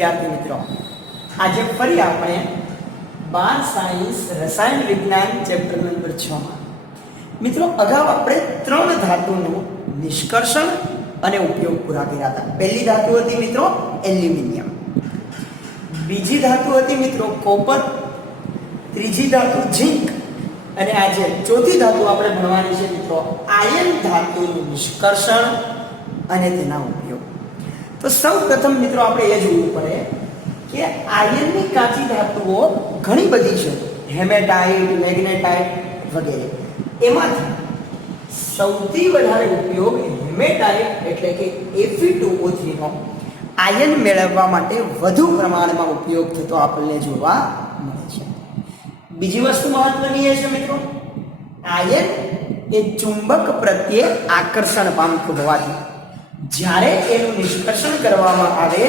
વિદ્યાર્થી મિત્રો, આજે ફરી આપણે 12 સાયન્સ રસાયણ વિજ્ઞાન ચેપ્ટર નંબર 6 માં મિત્રો અગાઉ આપણે 3 ધાતુનું નિષ્કર્ષણ અને ઉપયોગ પૂરા કર્યા હતા. પહેલી ધાતુ હતી મિત્રો એલ્યુમિનિયમ, બીજી ધાતુ હતી મિત્રો કોપર, ત્રીજી ધાતુ ઝિંક અને આજે ચોથી ધાતુ આપણે ભણવાની છે મિત્રો આયર્ન ધાતુનું નિષ્કર્ષણ અને તેના ઉપયોગ. તો સૌપ્રથમ મિત્રો આપણે એ જોવું પડે કે આયર્નની કાચી ધાતુઓ ઘણી બધી છે, હેમેટાઇટ, મેગ્નેટાઇટ વગેરે. એમાંથી સૌથી વધારે ઉપયોગ હેમેટાઇટ એટલે કે Fe2O3 નો આયર્ન મેળવવા માટે વધુ પ્રમાણમાં ઉપયોગ થતો આપણને જોવા મળે છે. બીજી વસ્તુ મહત્વની એ છે મિત્રો, આયર્ન એ ચુંબક પ્રત્યે આકર્ષણ પામતું હોવાથી જ્યારે એનું નિષ્કર્ષણ કરવામાં આવે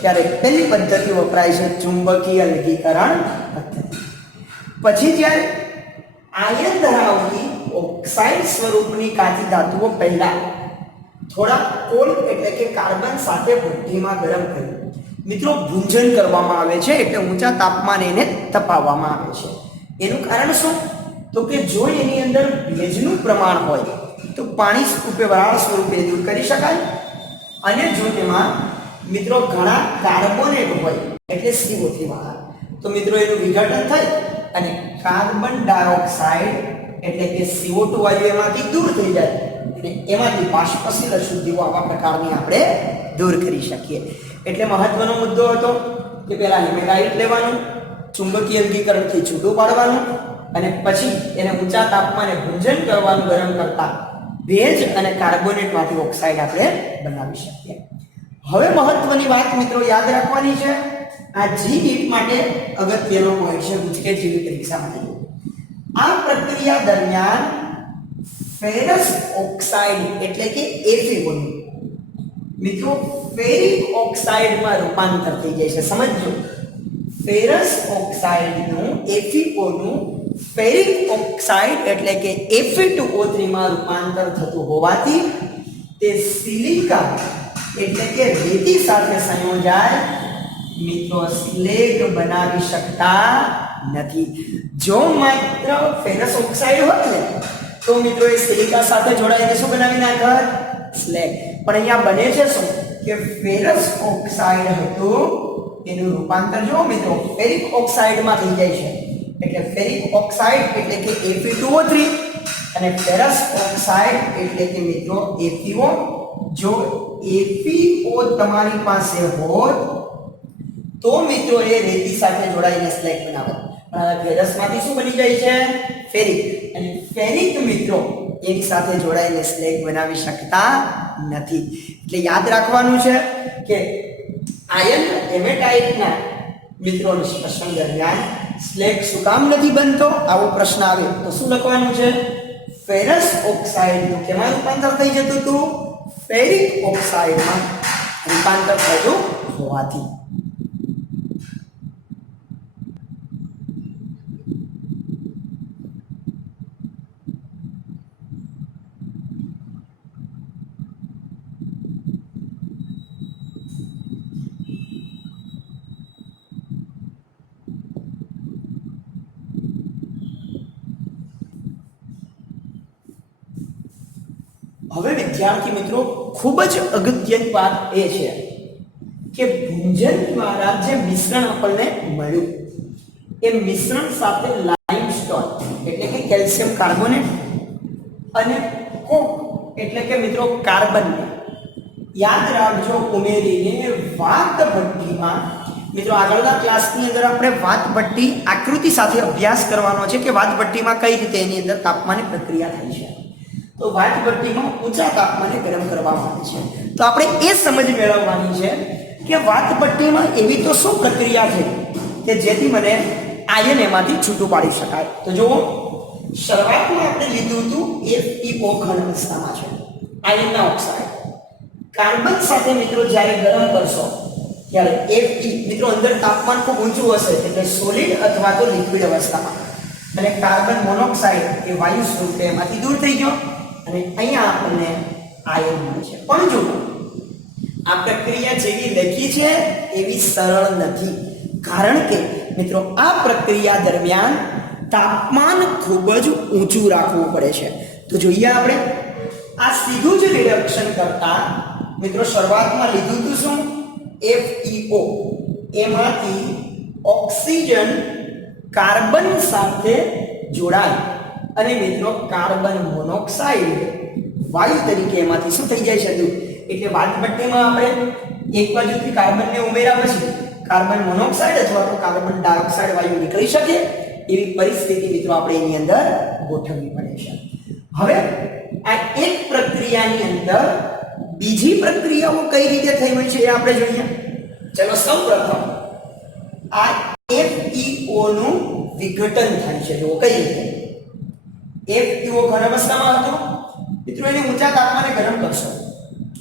ત્યારે પહેલી પદ્ધતિ વપરાય છે ચુંબકીય અલગીકરણ પદ્ધતિ. પછી જ્યારે આયર્ન ધરાવતી ઓક્સાઇડ સ્વરૂપની કાચી ધાતુઓ પહેલા થોડા કોલ એટલે કે કાર્બન સાથે ભઠ્ઠીમાં ગરમ કરી મિત્રો ભૂંજન કરવામાં આવે છે, એટલે ઊંચા તાપમાને એને તપાવવામાં આવે છે. એનું કારણ શું? તો કે જો એની અંદર ભેજનું પ્રમાણ હોય તો પાણી સ્વરૂપે વરાળ સ્વરૂપે દૂર કરી શકાય, અને જો તેમાં મિત્રો ઘણા કાર્બોનેટ હોય એટલે CO3 વાળા તો મિત્રો એનું વિઘટન થાય અને કાર્બન ડાયોક્સાઇડ એટલે કે CO2 વાયુ એમાંથી દૂર થઈ જાય અને એમાંથી બાષ્પશીલ અશુદ્ધિઓ આવા પ્રકારની આપણે દૂર કરી શકીએ. એટલે મહત્વનો મુદ્દો હતો કે પહેલા હેમેટાઇટ લેવાનું, ચુંબકીય અલગીકરણથી છૂટું પાડવાનું અને પછી એને ઊંચા તાપમાને ભૂંજન કરવાનું ગરમ કરતા ભેજ અને કાર્બોનેટમાંથી ઓક્સાઇડ આપણે બનાવી શકીએ. હવે મહત્વની વાત મિત્રો યાદ રાખવાની છે, આ જીવીટ માટે અગત્યનો પોઈન્ટ છે ગુજકેટ જેવી પરીક્ષા માટે. આ પ્રક્રિયા દરમિયાન ફેરસ ઓક્સાઇડ એટલે કે Fe મિત્રો ફેરિક ઓક્સાઇડમાં રૂપાંતર થઈ જાય છે. સમજો, ફેરસ ઓક્સાઇડનું FeO નું ફેરિક ઓક્સાઇડ એટલે કે Fe2O3 માં રૂપાંતર થતું હોવાથી તે સિલિકા એટલે કે રેતી સાથે સંયોજાય મિત્રો સ્લેગ બનાવી શકતા નથી. જો માત્ર ફેરસ ઓક્સાઇડ હોત ને તો મિત્રો એ સિલિકા સાથે જોડાઈને શું બનાવી નાખત? સ્લેગ. પણ અહીંયા બને છે શું કે ફેરસ ઓક્સાઇડ હતું એનું રૂપાંતર જો મિત્રો ફેરિક ઓક્સાઇડમાં થઈ જાય છે, એટલે ફેરિક ઓક્સાઇડ એટલે કે Fe2O3 અને ફેરસ ઓક્સાઇડ એટલે કે મિત્રો FeO. જો FeO તમારી પાસે હોત તો મિત્રો એ રેતી સાથે જોડાઈને સ્લેગ બનાવે, પણ ફેરસમાંથી શું બની જાય છે? ફેરિક. અને ફેરિક મિત્રો એની સાથે જોડાઈને સ્લેગ બનાવી શકતા નથી. એટલે યાદ રાખવાનું છે કે આયર્ન હેમેટાઇટના મિત્રો નિષ્કર્ષણ દરમિયાન સ્લેગ શું કામ નથી બનતો? આવો પ્રશ્ન આવે તો શું લખવાનું છે? ફેરસ ઓક્સાઇડનું કેમાં રૂપાંતર થઈ જતું હતું? ફેરિક ઓક્સાઇડમાં રૂપાંતર થતું હોવાથી. હવે વિદ્યાર્થી મિત્રો ખૂબ જ અગત્યની વાત એ છે કે ભૂંજન દ્વારા જે મિશ્રણ આપણને મળ્યું એ મિશ્રણ સાથે લાઇમસ્ટોન એટલે કે કેલ્શિયમ કાર્બોનેટ અને કોક એટલે કે મિત્રો કાર્બન યાદ રાખજો ઉમેરીને વાત ભઠ્ઠીમાં મિત્રો આગળના ક્લાસની અંદર આપણે વાત ભઠ્ઠી આકૃતિ સાથે અભ્યાસ કરવાનો છે કે વાત ભઠ્ઠીમાં કઈ રીતે એની અંદર તાપમાને પ્રક્રિયા થાય છે. તો વાત ભઠ્ઠીમાં ઊંચા તાપમાને ગરમ કરવામાં આવે છે. તો આપણે એ સમજ મેળવવાની છે કે વાત ભઠ્ઠીમાં એવી તો શું પ્રક્રિયા છે કે જેથી મને આયર્ન એમાંથી છૂટું પાડી શકાય. તો જુઓ, શરૂઆતમાં આપણે લીધું હતું FeO ઘન અવસ્થામાં છે આયર્નના ઓક્સાઇડ. કાર્બન સાથે મિત્રો જ્યારે ગરમ કરશો ત્યારે Fe મિત્રો અંદર તાપમાન ખૂબ ઊંચું હશે એટલે સોલિડ અથવા તો લિક્વિડ અવસ્થામાં, અને કાર્બન મોનોક્સાઇડ એ વાયુ સ્વરૂપે એમાંથી દૂર થઈ ગયો અને અહીંયા આપણને આયર્ન મળે છે. પણ જો આ પ્રક્રિયા જેવી લખી છે એવી સરળ નથી, કારણ કે મિત્રો આ પ્રક્રિયા દરમિયાન તાપમાન ખૂબ જ ઊંચું રાખવું પડે છે. તો જોઈએ આપણે આ સીધું જ રિડક્શન કરતા મિત્રો શરૂઆતમાં લીધું હતું શું? FeO. એમાંથી ઓક્સિજન કાર્બન સાથે જોડાય અને મિત્રો કાર્બન મોનોક્સાઇડ વાયુ તરીકે એમાંથી શું થઈ જાય છે? એટલે વાતભટ્ટીમાં આપણે એક બાજુથી કાર્બનને ઉમેર્યા પછી કાર્બન મોનોક્સાઇડ અથવા તો કાર્બન ડાયોક્સાઇડ વાયુ નીકળી શકે એવી પરિસ્થિતિ મિત્રો આપણે એની અંદર ગોઠવવી પડે છે. હવે આ એક પ્રક્રિયાની અંદર બીજી પ્રક્રિયાઓ કઈ રીતે થઈ હોય છે એ આપણે જોઈએ. ચલો સૌપ્રથમ આ FeO નું વિઘટન થાય છે. જો કઈ રીતે FeO ઘન અવસ્થામાં હતો મિત્રો, એને ઊંચા તાપમાને ગરમ કરશો,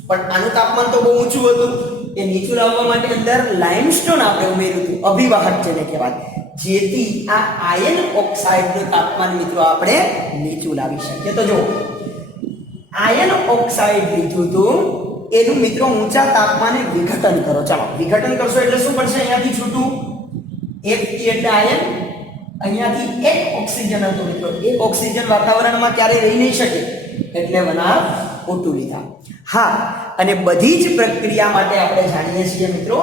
પણ આનું તાપમાન તો બહુ ઊંચું હતું. એ નીચું લાવવા માટે અંદર લાઇમસ્ટોન આપણે ઉમેર્યું હતું, અભિવાહક જેને કહેવાય, જેથી આ આયન ઓક્સાઇડનું તાપમાન મિત્રો આપણે નીચું લાવી શકીએ. તો જો આયન ઓક્સાઇડ લીધું હતું એનું મિત્રો ઊંચા તાપમાને વિઘટન કરો. ચાલો વિઘટન કરશો એટલે શું પડશે? અહીંયાથી છૂટું Fe એટલે આયન, અહીંયાથી એક ઓક્સિજન હતો મિત્રો, એક ઓક્સિજન વાતાવરણમાં ક્યારે રહી નહીં શકે એટલે વનાર O2 લીધા. હા, અને બધી જ પ્રક્રિયા માટે આપણે જાણીએ છીએ મિત્રો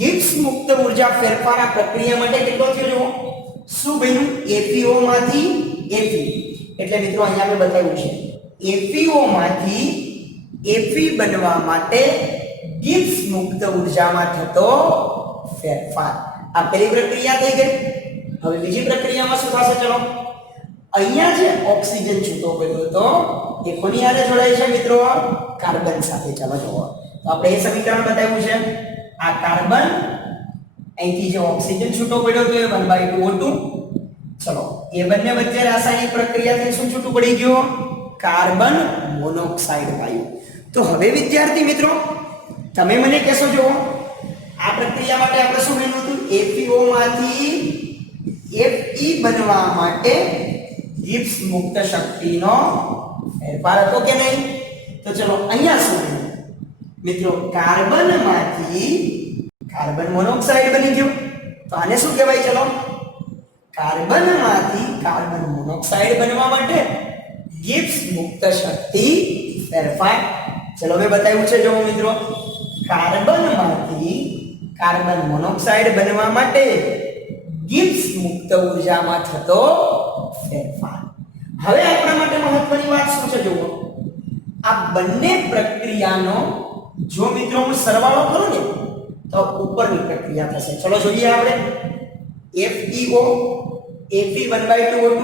ગિબ્સ મુક્ત ઉર્જા ફેરફાર આ પ્રક્રિયા માટે કેટલો થયો? જુઓ શું બન્યું? FeO માંથી Fe. એટલે મિત્રો અહીંયા આપણે બતાવ્યું છે FeO માંથી Fe બનવા માટે ગિબ્સ મુક્ત ઉર્જામાં થતો ફેરફાર. આ પહેલી પ્રક્રિયા થઈ ગઈ. હવે બીજી પ્રક્રિયામાં શું થશે? ચલો અહીંયા જે ઓક્સિજન છૂટો પડ્યો હતો એ કોની હારે જોડાય છે મિત્રો? કાર્બન સાથે. ચાલો જુઓ, તો આપણે એ સમીકરણ બતાવ્યું છે. આ કાર્બન અહીંથી જે ઓક્સિજન છૂટો પડ્યો હતો એ 1/2O2. ચલો એ બંને વચ્ચે રાસાયણિક પ્રક્રિયાથી શું છૂટું પડી ગયું? કાર્બન મોનોક્સાઇડ વાયુ. તો હવે વિદ્યાર્થી મિત્રો તમે મને કહેશો, જુઓ આ પ્રક્રિયા માટે આપણે શું મેળવ્યું હતું? FeO માંથી Fe બનવા માટે ગિબ્સ મુક્ત શક્તિનો ફેરફાર હતો કે નહીં? તો ચલો અહીંયા શું મિત્રો? કાર્બનમાંથી કાર્બન મોનોક્સાઇડ બની ગયું. તો આને શું કહેવાય? ચલો કાર્બનમાંથી કાર્બન મોનોક્સાઇડ બનવા માટે ગિબ્સ મુક્ત શક્તિ ફેરફાર. ચલો મેં બતાવ્યું છે, જો મિત્રો કાર્બનમાંથી કાર્બન મોનોક્સાઇડ બનવા માટે ગિબ્સ મુક્ત ઉર્જામાં થતો ફેરફાર. હવે આપણા માટે મહત્વની વાત શું છે? જુઓ આ બંને પ્રક્રિયાનો જો મિત્રો હું સરવાળો કરું ને તો ઉપરની પ્રક્રિયા થશે. ચલો જોઈએ આપણે FeO Fe 1/2O2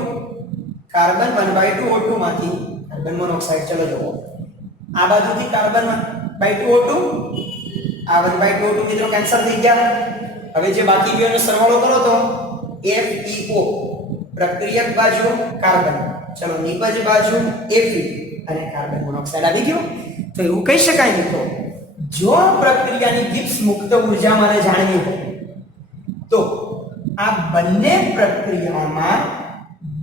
carbon 1/2O2 માંથી કાર્બન મોનોક્સાઇડ. ચલો જુઓ આ બાજુથી કાર્બન 1/2O2 આ 1/2O2 મિત્રો કેન્સલ થઈ ગયા. હવે જે બાકી બેનો સરવાળો કરો તો FeO પ્રક્રિયક બાજુ કાર્બન, ચલો નિપજ બાજુ Fe અને કાર્બન મોનોક્સાઇડ આવી ગયો. તો એવું કહી શકાય મિત્રો જો આ પ્રક્રિયાની ગિબ્સ મુક્ત ઉર્જા મારે જાણવી હોય તો આ બંને પ્રક્રિયામાં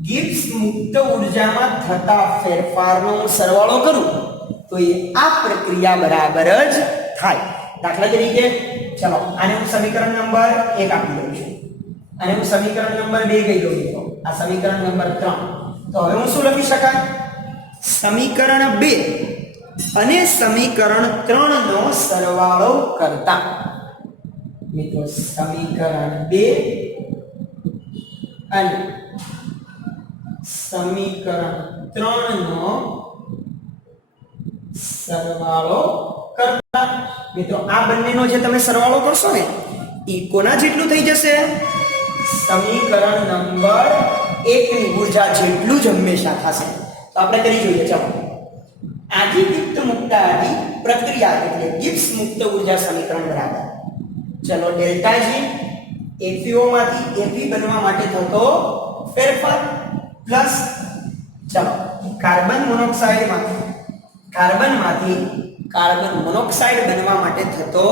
ગિબ્સ મુક્ત ઉર્જામાં થતા ફેરફારનો સરવાળો કરું તો એ આ પ્રક્રિયા બરાબર જ થાય. દાખલા તરીકે ચલો આને હું સમીકરણ નંબર 1 આપી દઉં છું, અને હું સમીકરણ નંબર 2 કહી દઉં છું. આ સમીકરણ નંબર 3. તો હવે હું શું લખી શકાય? સમીકરણ 2 અને સમીકરણ 3 નો સરવાળો કરતા મિત્રો સમીકરણ 2 અને સમીકરણ 3 નો સરવાળો કરતા મિત્રો આ બંનેનો જે તમે સરવાળો કરશો ને ઈ કોના જેટલું થઈ જશે? સમીકરણ નંબર 1 ની ઉર્જા જેટલું જ હંમેશા થશે. તો આપણે કરી જોઈએ. ચાલો આદિયુક્ત મુક્ત આદિ પ્રક્રિયા એટલે ગિબ્સ મુક્ત ઉર્જા સમીકરણ બરાબર ચલો ડેલ્ટા G FeO માંથી Fe બનવા માટે થતો ફેરફાર પ્લસ ચલો કાર્બન માંથી કાર્બન મોનોક્સાઇડ બનવા માટે થતો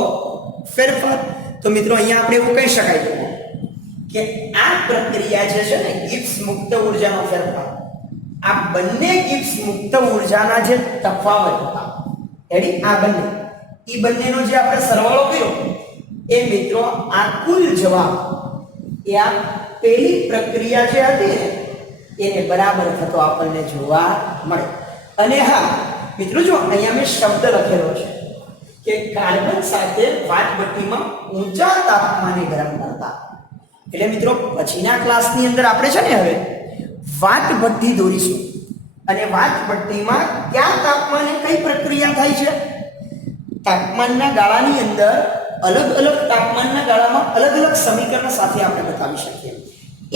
ફેરફાર. તો મિત્રો અહીંયા આપણે એવું કહી શકાય કે આ પ્રક્રિયા જે છે ને ગિબ્સ મુક્ત ઉર્જાનો ફેરફાર, આ બંને ગિબ્સ મુક્ત ઉર્જાના જે તફાવત હતા એડી આ બંને એ બંનેનો જે આપણે સરવાળો કર્યો એ મિત્રો આ કુલ જવાબ એ આ પહેલી પ્રક્રિયા જે હતી ને એને બરાબર થતો આપણને જોવા મળે. અને હા મિત્રો જો અહીંયા મેં શબ્દ લખેલો છે કે કાર્બન સાથે વાટભટ્ટીમાં ઊંચા તાપમાને ગરમ કરતા. એટલે મિત્રો પછીના ક્લાસની અંદર આપણે છે ને હવે વાટભટ્ટી દોરીશું અને વાટભટ્ટીમાં કયા તાપમાને કઈ પ્રક્રિયા થાય છે. તાપમાનના ગાળાની અંદર અલગ અલગ તાપમાનના ગાળામાં અલગ અલગ સમીકરણ સાથે આપણે બતાવી શકીએ.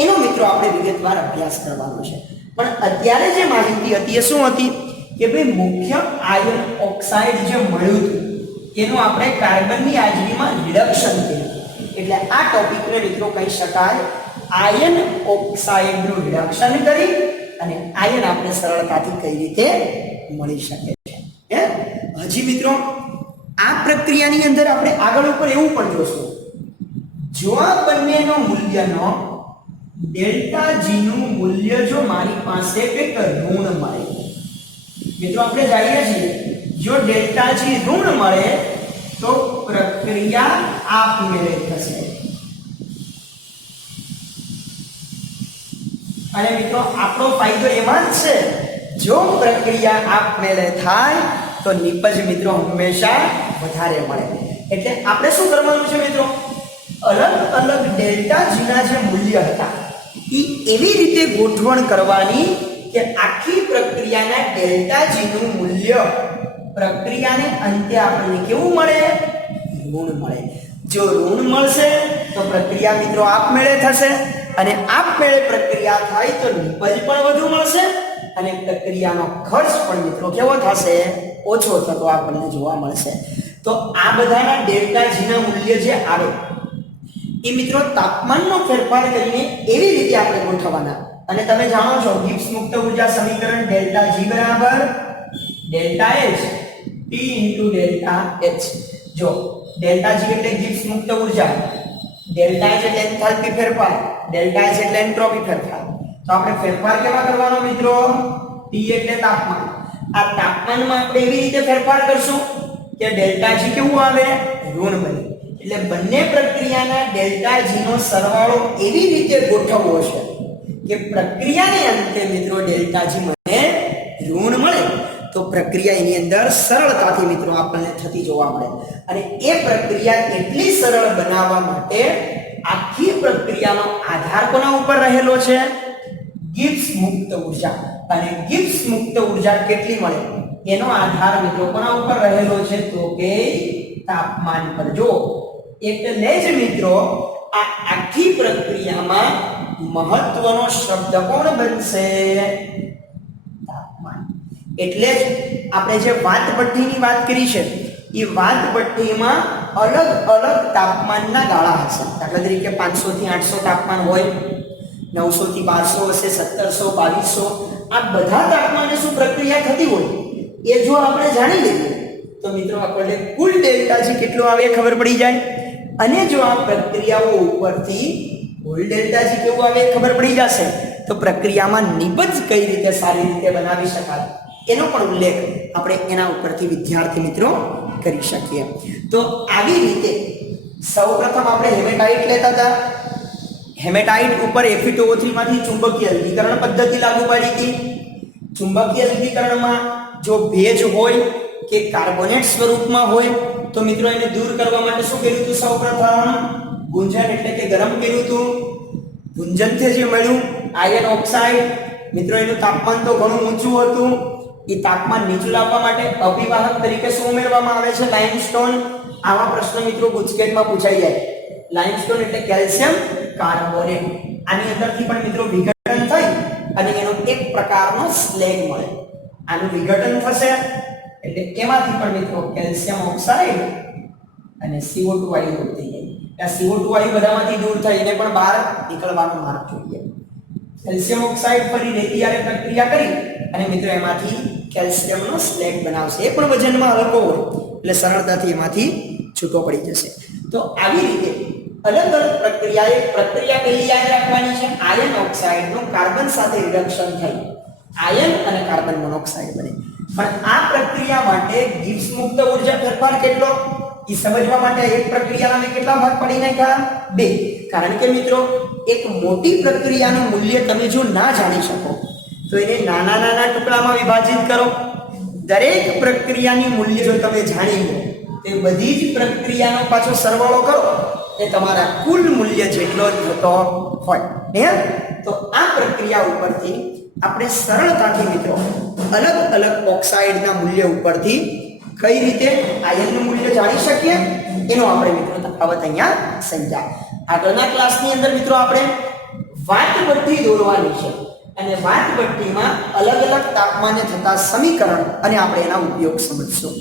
એનો મિત્રો આપણે વિગતવાર અભ્યાસ કરવાનો છે. પણ અત્યારે જે માહિતી હતી એ શું હતી કે ભાઈ મુખ્ય આયન ઓક્સાઇડ જે મળ્યું હતું એનું આપણે કાર્બનની હાજરીમાં રિડક્શન કર્યું. એટલે આ ટોપિકને મિત્રો કહી શકાય આયન ઓક્સાઇડનું રિડક્શન કરી અને આયન આપણે સરળતાથી કઈ રીતે મળી શકે છે. હજી મિત્રો આ પ્રક્રિયાની અંદર આપણે આગળ ઉપર એવું પણ જોશું, જો આ બંનેનો મૂલ્યનો ડેલ્ટા જી નું મૂલ્ય જો મારી પાસે કંઈક ઋણ મળે, મિત્રો આપણે જાણીએ છીએ જો ડેલ્ટા જી ઋણ મળે તો પ્રક્રિયા આપમેળે થશે. અને મિત્રો આપણો ફાયદો એમાં જ છે, જો પ્રક્રિયા આપમેળે થાય તો નિપજ મિત્રો હંમેશા વધારે મળે. એટલે આપણે શું કરવાનું છે મિત્રો, અલગ અલગ ડેલ્ટા જી ના જે મૂલ્ય હતા એ એવી રીતે ગોઠવણ કરવાની કે આખી પ્રક્રિયાના ડેલ્ટા જી નું મૂલ્ય પ્રક્રિયાને અંતે આપણને કેવું મળે, ઋણ મળે. જો ઋણ મળશે તો પ્રક્રિયા મિત્રો આપમેળે થશે અને આપમેળે પ્રક્રિયા થાય તો નિપજ પણ વધુ મળશે અને પ્રક્રિયાનો ખર્ચ પણ મિત્રો કેવો થશે, ઓછો થતો આપણને જોવા મળશે. તો આ બધાના ડેલ્ટા જી ના મૂલ્ય જે આવે એ મિત્રો તાપમાનનો ફેરફાર કરીને એવી રીતે આપણે ગોઠવવાના. અને તમે જાણો છો ગિબ્સ મુક્ત ઊર્જા સમીકરણ ડેલ્ટા જી બરાબર delta H T into delta H. જો ડેલ્ટા જી એટલે ગિબ્સ મુક્ત ઊર્જા, ડેલ્ટા એચ એટલે એન્થાલ્પી ફેરફાર, ડેલ્ટા એચ એટલે એન્ટ્રોપી ફેરફાર. તો આપણે ફેરફાર કેવા કરવાનો મિત્રો, ટી એટલે તાપમાન. આ તાપમાનમાં આપણે એવી રીતે ફેરફાર કરશું કે ડેલ્ટા જી કેવું આવે, ઋણ બને. એટલે બંને પ્રક્રિયાના ડેલ્ટા જી નો સરવાળો એવી રીતે ગોઠવવો છે કે પ્રક્રિયાને અંતે મિત્રો ડેલ્ટા જી મને ઋણ મળે તો પ્રક્રિયા એની અંદર સરળતાથી મિત્રો આપણને થતી જોવા મળે. અને એ પ્રક્રિયા એટલી સરળ બનાવવા માટે આખી પ્રક્રિયાનો આધાર કોના ઉપર રહેલો છે, ગિબ્સ મુક્ત ઊર્જા. અને ગિબ્સ મુક્ત ઊર્જા કેટલી મળે એનો આધાર મિત્રો કોના ઉપર રહેલો છે, તો કે તાપમાન પર. જો એટલે જ મિત્રો આ આખી પ્રક્રિયામાં મહત્વનો શબ્દ કોણ બનશે, તાપમાન. એટલે જ આપણે જે વાટભટ્ટીની વાત કરી છે એ વાટભટ્ટીમાં અલગ અલગ તાપમાનના ગાળા હશે. દાખલા તરીકે 500 થી 800 તાપમાન હોય, 900 થી 1200 હશે, 1700 2200. આ બધા તાપમાને શું પ્રક્રિયા થતી હોય એ જો આપણે જાણી લઈએ તો મિત્રો આપણને કુલ ડેલ્ટા જી કેટલો આવે ખબર પડી જાય. અને જો આ પ્રક્રિયાઓ ઉપરથી કુલ ડેલ્ટા જી કેવું આવે ખબર પડી જશે તો પ્રક્રિયામાં નિપજ કઈ રીતે સારી રીતે બનાવી શકાય એનો પણ ઉલ્લેખ આપણે એના ઉપરથી વિદ્યાર્થી મિત્રો કરી શકીએ. તો આવી રીતે સૌપ્રથમ આપણે હેમેટાઇટ લેતા હતા. હેમેટાઇટ ઉપર Fe2O3 માંથી ચુંબકીય અલગીકરણ પદ્ધતિ લાગુ પાડી હતી. ચુંબકીય અલગીકરણમાં જો ભેજ હોય કે કાર્બોનેટ સ્વરૂપમાં હોય તો મિત્રો એને દૂર કરવા માટે શું કર્યું હતું, સૌપ્રથમ ગુંજન એટલે કે ગરમ કર્યું હતું. ગુંજનથી જે મળ્યું આયન ઓક્સાઇડ, મિત્રો એનું તાપમાન તો ઘણું ઊંચું હતું. એ તાપમાન નીચું લાવવા માટે અભિવાહક તરીકે શું ઉમેરવામાં આવે છે, લાઇમસ્ટોન. આવા પ્રશ્ન મિત્રો ગુજકેટમાં પૂછાઈ જાય. લાઇમસ્ટોન એટલે કેલ્શિયમ કાર્બોનેટ. આની અંદરથી પણ મિત્રો વિઘટન થઈ અને એનો એક પ્રકારનો સ્લેગ મળે. આનું વિઘટન થશે એટલે એમાંથી પણ મિત્રો કેલ્શિયમ ઓક્સાઇડ અને CO2 વાયુ દૂર થઈ જાય. આ CO2 વાયુ બધામાંથી દૂર થઈને પણ બહાર નીકળવાનો માર્ગ જોઈએ. કેલ્શિયમ ઓક્સાઇડ ફરી રેતીયારે પ્રક્રિયા કરી અને મિત્રો એમાંથી કેલ્શિયમનો સ્લેગ બનાવશે. એ પણ વજનમાં હલકો હોય એટલે સરળતાથી એમાંથી છૂટો પડી જશે. તો આવી રીતે અલગ અલગ પ્રક્રિયા પહેલી યાદ રાખવાની છે. આયન ઓક્સાઇડનું કાર્બન સાથે રિડક્શન થઈ આયન અને કાર્બન મોનોક્સાઇડ બને. પણ આ પ્રક્રિયા માટે ગિબ્સ મુક્ત ઉર્જા ફેરફાર કેટલો એ સમજવા માટે એક પ્રક્રિયાના મેં કેટલા ભાગ પાડી નાખ્યા? બે. કારણ કે મિત્રો એક મોટી પ્રક્રિયાનું મૂલ્ય તમે જો ના જાણી શકો તો એને નાના નાના ટુકડામાં વિભાજિત કરો. દરેક પ્રક્રિયાની મૂલ્ય જો તમે જાણી લો તે બધી જ પ્રક્રિયાનો પાછો સરવાળો કરો એ તમારા કુલ મૂલ્ય જેટલો જ થતો હોય. તો આ પ્રક્રિયા ઉપરથી આપણે સરળતાથી મિત્રો અલગ અલગ ઓક્સાઇડના મૂલ્ય ઉપરથી કઈ રીતે આયનનું મૂલ્ય જાણી શકીએ એનો આપણે મિત્રો તફાવત અહીંયા સમજ્યા. આગળના ક્લાસની અંદર મિત્રો આપણે વાટભઠ્ઠી દોરવાની છે અને વાટભઠ્ઠીમાં અલગ અલગ તાપમાને થતા સમીકરણ અને આપણે એના ઉપયોગ સમજશું.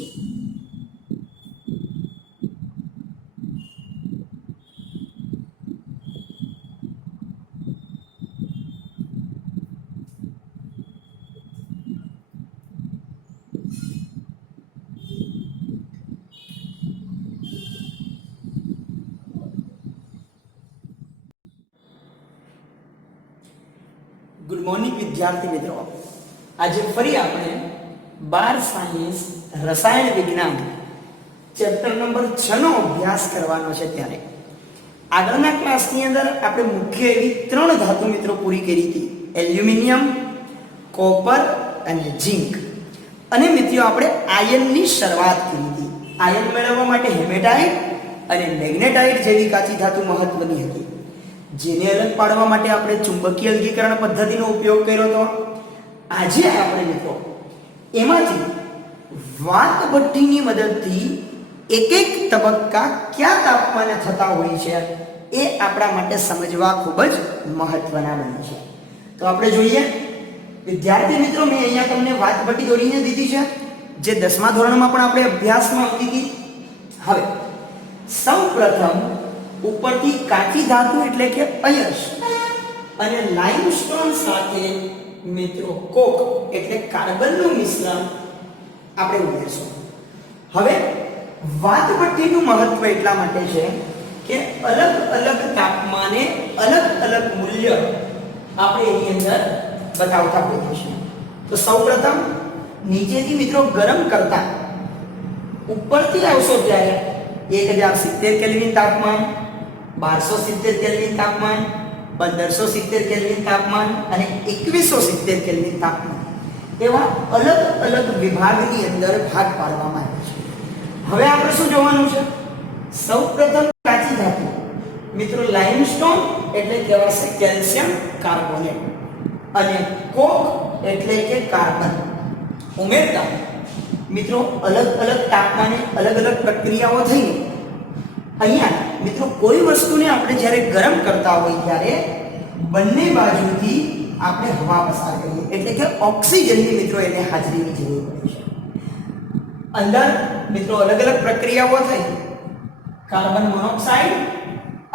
ગુડ મોર્નિંગ વિદ્યાર્થી મિત્રો. આજે ફરી આપણે 12 સાયન્સ રસાયણ વિજ્ઞાન ચેપ્ટર નંબર 6 નો અભ્યાસ કરવાનો છે. ત્યારે આગળના ક્લાસની અંદર આપણે મુખ્ય એવી 3 ધાતુ મિત્રો પૂરી કરી હતી: એલ્યુમિનિયમ, કોપર અને ઝિંક. અને મિત્રો આપણે આયનની શરૂઆત કરી હતી. આયન મેળવવા માટે હેમેટાઇટ અને મેગ્નેટાઇટ જેવી કાચી ધાતુ મહત્વની હતી, જેને અલગ પાડવા માટે આપણે ચુંબકીય અલગીકરણ પદ્ધતિનો ઉપયોગ કર્યો હતો. આજે આપણે મિત્રો એમાંથી વાટભઠ્ઠીની મદદથી એક એક તબક્કા કયા તાપમાને થતા હોય છે એ આપણા માટે સમજવા ખૂબ જ મહત્વના બને છે. તો આપણે જોઈએ વિદ્યાર્થી મિત્રો, મેં અહીંયા તમને વાટભઠ્ઠી દોરીને દીધી છે, જે 10મા ધોરણમાં પણ આપણે અભ્યાસમાં આવતી હતી. હવે સૌપ્રથમ ઉપરથી કાચી ધાતુ એટલે કે અયસ્ક અને લાઇમસ્ટોન સાથે મિત્રો કોક એટલે કાર્બનનું મિશ્રણ આપણે ઉમેરશું. હવે વાટભઠ્ઠીનું મહત્વ એટલા માટે છે કે અલગ અલગ તાપમાને અલગ અલગ મૂલ્ય આપણે એની અંદર બતાવતા હોઈએ છીએ. તો સૌપ્રથમ નીચેથી મિત્રો ગરમ કરતા ઉપરથી આવશો ત્યારે 1070 કેલ્વિન તાપમાન, 1270 કેલ્વિન તાપમાન, 1570 કેલ્વિન તાપમાન અને 2170 કેલ્વિન તાપમાન એવા અલગ અલગ વિભાગની અંદર ભાગ પાડવામાં આવે છે. હવે આપણે શું જોવાનું છે? સૌપ્રથમ કાચી ધાતુ મિત્રો લાઇમસ્ટોન એટલે કહેવાશે કેલ્શિયમ કાર્બોનેટ અને કોક એટલે કે કાર્બન ઉમેરતા મિત્રો અલગ અલગ તાપમાને અલગ અલગ પ્રક્રિયાઓ થઈ. અહીંયા મિત્રો કોઈ વસ્તુને આપણે જ્યારે ગરમ કરતા હોય ત્યારે બંને બાજુથી આપણે હવા પસાર કરીએ એટલે કે ઓક્સિજનની મિત્રો એને હાજરીની જરૂર પડે છે. અંદર મિત્રો અલગ અલગ પ્રક્રિયાઓ થઈ, કાર્બન મોનોક્સાઇડ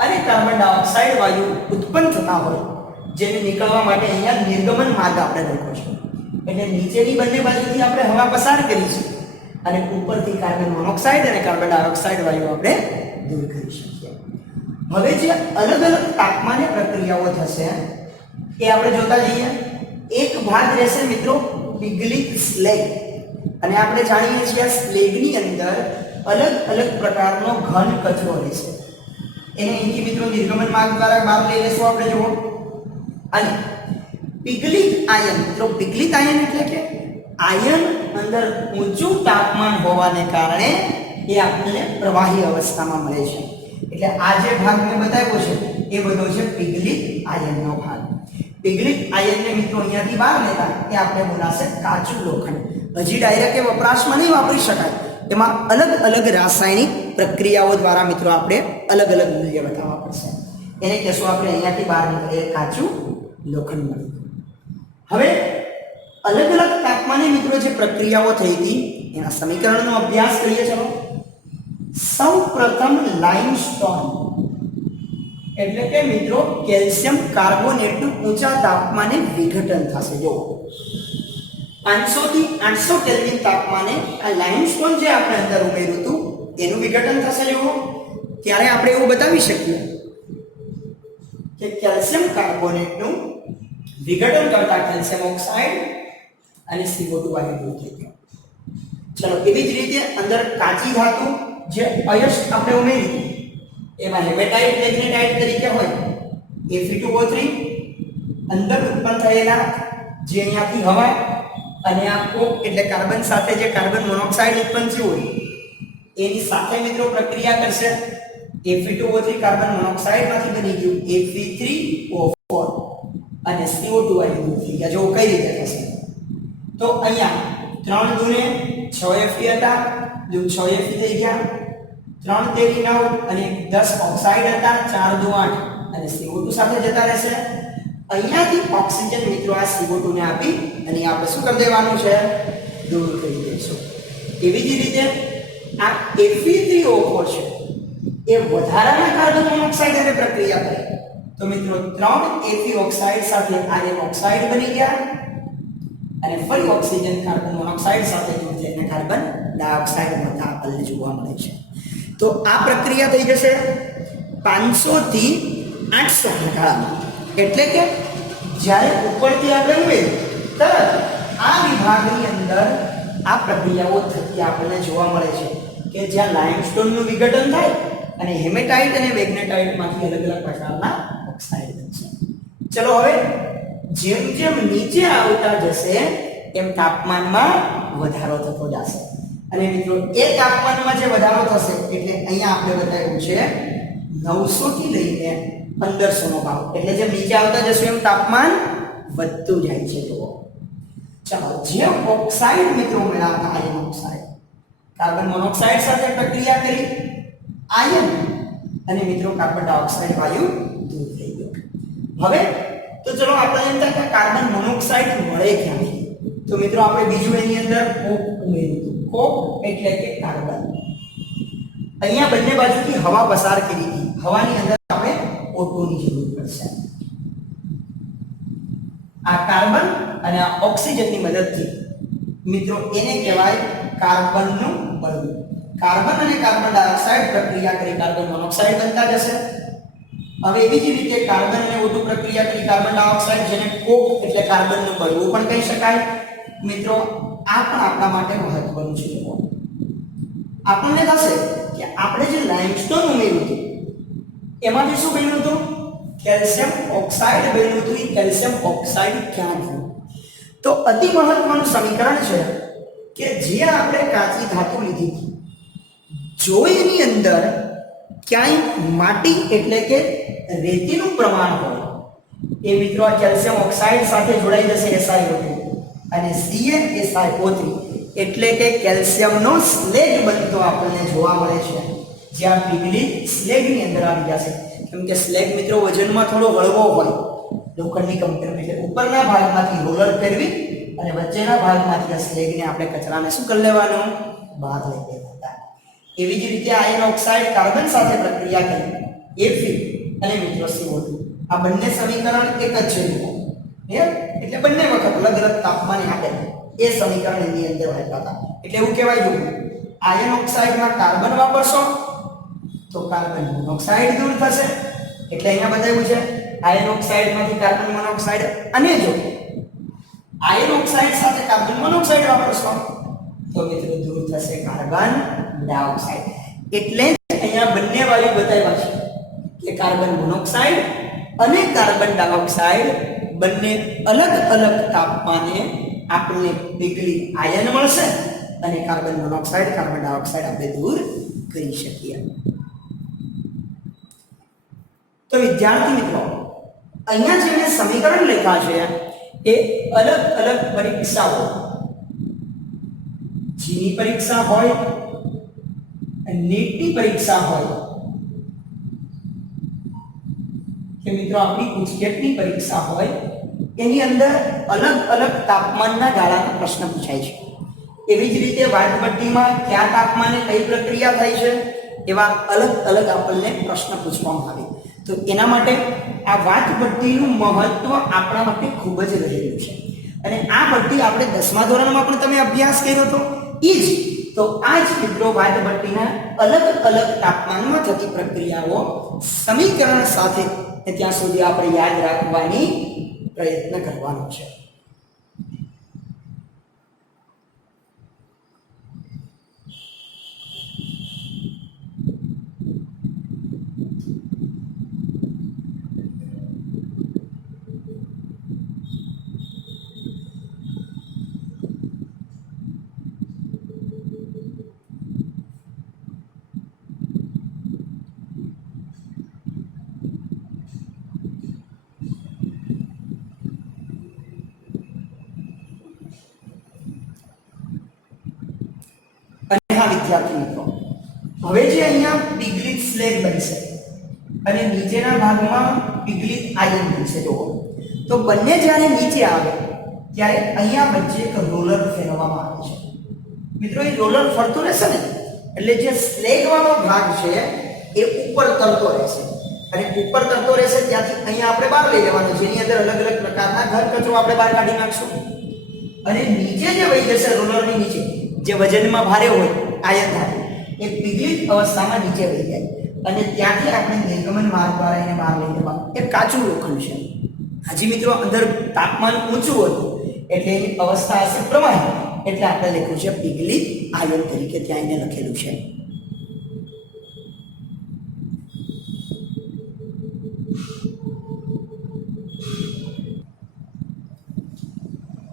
અને કાર્બન ડાયોક્સાઇડ વાયુ ઉત્પન્ન થતા હોય, જેને નીકળવા માટે અહીંયા નિર્ગમન માર્ગ આપણે રાખ્યો છે. એટલે નીચેની બંને બાજુથી આપણે હવા પસાર કરી છે અને ઉપરથી કાર્બન મોનોક્સાઇડ અને કાર્બન ડાયોક્સાઇડ વાયુ આપણે દૂર કરી શકીએ. હવે જે અલગ અલગ તાપમાને પ્રક્રિયાઓ થશે એ આપણે જોતા જઈએ. એક ભાગ રહેશે મિત્રો પિગલિત સ્લેગ, અને આપણે જાણીએ છીએ સ્લેગની અંદર અલગ અલગ પ્રકારનો ઘન કચરો રહેશે. એને અહીંથી મિત્રો નિર્ગમન માર્ગ દ્વારા બહાર લઈ લેશું આપણે જુઓ. અને પિગલિત આયન મિત્રો, પિગલિત આયન એટલે કે આયન અંદર ઊંચું તાપમાન હોવાને કારણે એ આપણને પ્રવાહી અવસ્થામાં મળે છે. એટલે આ જે ભાગ મેં બતાવ્યો છે એ બધો છે પિગલિત આયનનો ભાગ. પિગલિત આયનને મિત્રો અહીંયાથી બહાર લેતા એ આપણે બોલાશે કાચું લોખંડ. હજી ડાયરેક્ટ એ વપરાશમાં નહીં વાપરી શકાય, એમાં અલગ અલગ રાસાયણિક પ્રક્રિયાઓ દ્વારા મિત્રો આપણે અલગ અલગ મૂલ્ય બતાવવા પડશે. એને કહેશું આપણે અહીંયાથી બહાર નીકળે કાચું લોખંડ મળ્યું. હવે અલગ અલગ તાપમાને મિત્રો જે પ્રક્રિયાઓ થઈ હતી એના સમીકરણનો અભ્યાસ કરીએ. ચલો, સૌપ્રથમ લાઇમસ્ટોન એટલે કે મિત્રો કેલ્શિયમ કાર્બોનેટનું ઊંચા તાપમાને વિઘટન થશે. જો 500 થી 800 કેલ્વિન તાપમાને આ લાઇમસ્ટોન જે આપણે અંદર ઉમેર્યું હતું એનું વિઘટન થશે. જો ત્યારે આપણે એવું બતાવી શકીએ કે કેલ્શિયમ કાર્બોનેટનું વિઘટન કરતા કેલ્શિયમ ઓક્સાઇડ અને CO2 વાયુ દૂર થઈ ગયો. ચલો એવી જ રીતે અંદર કાચી ધાતુ જે અયસ્ક આપણે ઉમેરી એમાં હેમેટાઇટ મેગ્નેટાઇટ તરીકે હોય Fe2O3 અંદર ઉત્પન્ન થયેલા જે અહીંયાથી હવા અને આ કોક એટલે કાર્બન સાથે જે કાર્બન મોનોક્સાઇડ ઉત્પન્ન થયું હોય એની સાથે મિત્રો પ્રક્રિયા કરશે Fe2O3 કાર્બન મોનોક્સાઇડ માંથી બની ગયું Fe3O4 અને CO2 વાયુ થઈ ગયા. જો કઈ રીતે થશે તો અહીંયા 3 દુને 6 Fe હતા, જો 6 Fe થઈ ગયા, 3 તેરી 9 અને 10 ઓક્સાઇડ હતા, 4 દુ 8 અને CO2 સાથે જતા રહેશે. અહીંયાથી ઓક્સિજન મિત્રો આ CO2 ને આપી અને આપણે શું કરી દેવાનું છે, દૂર કરી દઈશું. એવી જ રીતે આ Fe3O4 છે એ વધારાના કાર્બન મોનોક્સાઇડ સાથે પ્રક્રિયા કરે તો મિત્રો 3 Fe ઓક્સાઇડ સાથે આયન ઓક્સાઇડ બની ગયા અને ફરી ઓક્સિજન કાર્બન મોનોક્સાઇડ સાથે જોડ થઈને કાર્બન ડાયોક્સાઇડ બનતા આપણને જોવા મળે છે. તો આ પ્રક્રિયા થઈ જશે 500 થી 800 ના ગાળામાં. એટલે કે જ્યારે ઉપરથી આપણે ઉમેરીએ તરત આ વિભાગની અંદર આ પ્રક્રિયાઓ થતી આપણને જોવા મળે છે કે જ્યાં લાઇમસ્ટોનનું વિઘટન થાય અને હેમેટાઇટ અને મેગ્નેટાઇટમાંથી અલગ અલગ પ્રકારના ઓક્સાઇડ બનશે. ચલો હવે જેમ જેમ નીચે આવતા જશે એમ તાપમાનમાં વધારો થતો જશે અને મિત્રો એ તાપમાનમાં જે વધારો થશે એટલે અહીંયા આપણે બતાવ્યું છે 900 થી લઈને 1500 નો ભાવ. એટલે જેમ નીચે આવતા જશે એમ તાપમાન વધતું જાય છે. જુઓ ચાલો જે ઓક્સાઇડ મિત્રો મેળવતા આયન ઓક્સાઇડ કાર્બન મોનોક્સાઇડ સાથે પ્રક્રિયા કરી આયન અને મિત્રો કાર્બન ડાયોક્સાઇડ વાયુ દૂર થઈ ગયો. હવે તો ચલો આપણે એમ થાય કે કાર્બન મોનોક્સાઇડ મળે ક્યાંથી, તો મિત્રો આપણે બીજું એની અંદર કોક ઉમેર્યું. કોક એટલે કે કાર્બન. અહીંયા બંને બાજુથી હવા પસાર કરી હતી, હવાની અંદર આપણે O2 ની જરૂર પડશે. આ કાર્બન અને આ ઓક્સિજનની મદદથી મિત્રો એને કહેવાય કાર્બનનું બળવું. કાર્બન અને કાર્બન ડાયોક્સાઇડ પ્રક્રિયા કરી કાર્બન મોનોક્સાઇડ બનતા જશે. હવે એવી જ રીતે કાર્બન અને O2 પ્રક્રિયા કરી કાર્બન ડાયોક્સાઇડ જેને કોક એટલે કાર્બનનું બળવું પણ કહી શકાય. મિત્રો આ પણ આપણા માટે મહત્વનું છે. આપણને થશે કે આપણે જે લાઇમસ્ટોન ઉમેર્યું હતું એમાંથી શું બન્યું હતું, કેલ્શિયમ ઓક્સાઇડ બન્યું હતું. એ કેલ્શિયમ ઓક્સાઇડ ક્યાં થયું, તો અતિ મહત્વનું સમીકરણ છે કે જે આપણે કાચી ધાતુ લીધી હતી જો એની અંદર ક્યાંય માટી એટલે કે રેતીનું પ્રમાણ હોય એ મિત્રો આ કેલ્શિયમ ઓક્સાઇડ સાથે જોડાઈ જશે SiO2 અને CaSiO3 એટલે કે કેલ્શિયમનો સ્લેગ બનતો આપણને જોવા મળે છે. જ્યાં પીગળી સ્લેગની અંદર આવી જશે કેમ કે સ્લેગ મિત્રો વજનમાં થોડો હળવો હોય લોખંડની કમ્પેરમાં. એટલે ઉપરના ભાગમાંથી રોલર ફેરવી અને વચ્ચેના ભાગમાંથી આ સ્લેગને આપણે કચરાને શું કરી લેવાનું, બહાર લઈ લેવાના. એવી જ રીતે આયન ઓક્સાઇડ કાર્બન સાથે પ્રક્રિયા કરી Fe અને મિત્રો CO2 આ બંને સમીકરણ એક જ છે. એટલે બંને વખત અલગ અલગ તાપમાને આપે એ સમીકરણ એની અંદર વાપરતા હતા. એટલે એવું કહેવાય જો આયન ઓક્સાઇડમાં કાર્બન વાપરશો તો કાર્બન મોનોક્સાઇડ દૂર થશે. એટલે અહીંયા બતાવ્યું છે આયન ઓક્સાઇડમાંથી કાર્બન મોનોક્સાઇડ, અને જો આયન ઓક્સાઇડ સાથે કાર્બન મોનોક્સાઇડ વાપરશો તો મિત્રો દૂર થશે કાર્બન ડાયોક્સાઇડ. એટલે અહીંયા બંને વાયુ બતાવ્યા છે કે કાર્બન મોનોક્સાઇડ અને કાર્બન ડાયોક્સાઇડ બંને અલગ અલગ તાપમાને આપણને પીગળી આયન મળશે અને કાર્બન મોનોક્સાઇડ કાર્બન ડાયોક્સાઇડ આપણે દૂર કરી શકીએ. તો વિદ્યાર્થી મિત્રો અહીંયા જે મેં સમીકરણ લખ્યા છે એ અલગ અલગ પરીક્ષાઓ, જીની પરીક્ષા હોય, નીટની પરીક્ષા હોય કે મિત્રો આપણી ગુજકેટની પરીક્ષા હોય એની અંદર અલગ અલગ તાપમાનના ગાળાના પ્રશ્ન પૂછાય છે. એવી જ રીતે વાટભટ્ટીમાં કયા તાપમાને કઈ પ્રક્રિયા થાય છે એવા અલગ અલગ આપણને પ્રશ્ન પૂછવામાં આવે. તો એના માટે આ વાટભટ્ટીનું મહત્વ આપણા માટે ખૂબ જ રહેલું છે. અને આ ભટ્ટી આપણે 10મા ધોરણમાં પણ તમે અભ્યાસ કર્યો હતો એ જ. તો આ જ મિત્રો વાટભટ્ટીના અલગ અલગ તાપમાનમાં થતી પ્રક્રિયાઓ સમીકરણ સાથે ત્યાં સુધી આપણે યાદ રાખવાની પ્રયત્ન કરવાનો છે. હા વિદ્યાર્થી મિત્રો, હવે જે અહીંયા પીગલિત સ્લેગ બનશે અને નીચેના ભાગમાં પીગલિત આયન બનશે. જો તો બંને જ્યારે નીચે આવે ત્યારે અહીંયા વચ્ચે એક રોલર ફેરવવામાં આવે છે. મિત્રો એ રોલર ફરતું રહેશે ને એટલે જે સ્લેગ વાળો ભાગ છે એ ઉપર તરતો રહેશે અને ઉપર તરતો રહેશે ત્યાંથી અહીંયા આપણે બહાર લઈ લેવાનું છે. એની અંદર અલગ અલગ પ્રકારના ઘર કચરો આપણે બહાર કાઢી નાખશું અને નીચે જે વહી જશે રોલરની નીચે જે વજનમાં ભારે હોય આયન ધાતુ એ પીગલિત અવસ્થામાં નીચે વહી જાય અને ત્યાંથી આપણે નિર્ગમન માર્ગ દ્વારા એને બહાર લઈ લેવાનું. એ કાચું લોખંડ છે. હજી મિત્રો અંદર તાપમાન ઊંચું હતું એટલે એની અવસ્થા હશે પ્રવાહી, એટલે આપણે લખ્યું છે પીગલિત આયન તરીકે ત્યાં એને લખેલું છે.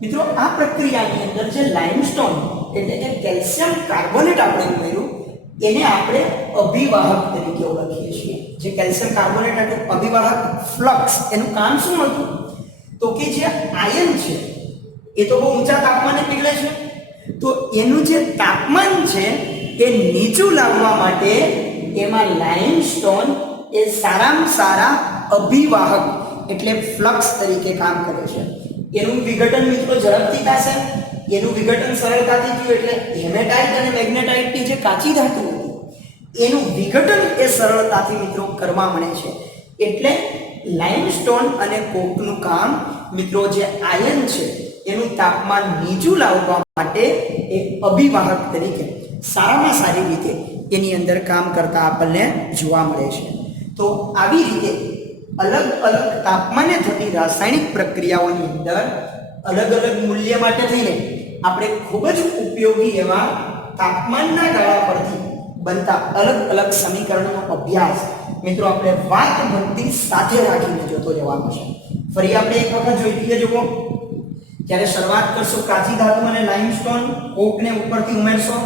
મિત્રો આ પ્રક્રિયાની અંદર જે લાઇમસ્ટોન એટલે કે કેલ્શિયમ કાર્બોનેટ આપણે ઉમેર્યું એને આપણે અભિવાહક તરીકે ઓળખીએ છીએ. જે કેલ્શિયમ કાર્બોનેટ એટલે અભિવાહક ફ્લક્સ, એનું કામ શું હતું તો કે જે આયન છે એ તો બહુ ઊંચા તાપમાને પીગળે છે, તો એનું જે તાપમાન છે એ નીચું લાવવા માટે એમાં લાઇમસ્ટોન એ સારામાં સારા અભિવાહક એટલે ફ્લક્સ તરીકે કામ કરે છે. એનું વિઘટન મિત્રો ઝડપથી થશે, એનું વિઘટન સરળતાથી થયું એટલે હેમેટાઇટ અને મેગ્નેટાઇટની જે કાચી ધાતુ હતી એનું વિઘટન એ સરળતાથી મિત્રો કરવા મળે છે. એટલે લાઇમસ્ટોન અને કોકનું કામ મિત્રો જે આયન છે એનું તાપમાન નીચું લાવવા માટે એ અભિવાહક તરીકે સારામાં સારી રીતે એની અંદર કામ કરતા આપણને જોવા મળે છે. તો આવી રીતે અલગ અલગ તાપમાને થતી રાસાયણિક પ્રક્રિયાઓની અંદર અલગ અલગ મૂલ્ય માટે થઈને આપણે ખૂબ જ ઉપયોગી એવા તાપમાનના ગાળા પરથી બનતા અલગ અલગ સમીકરણોનો અભ્યાસ મિત્રો આપણે વાત ભક્તિ સાથે રાખીને જોતો જવાનો છે. ફરી આપણે એક વખત જોઈ લઈએ. જુઓ, જ્યારે શરૂઆત કરશો કાચી ધાતુ અને લાઇમસ્ટોન કોકને ઉપરથી ઉમેરશો,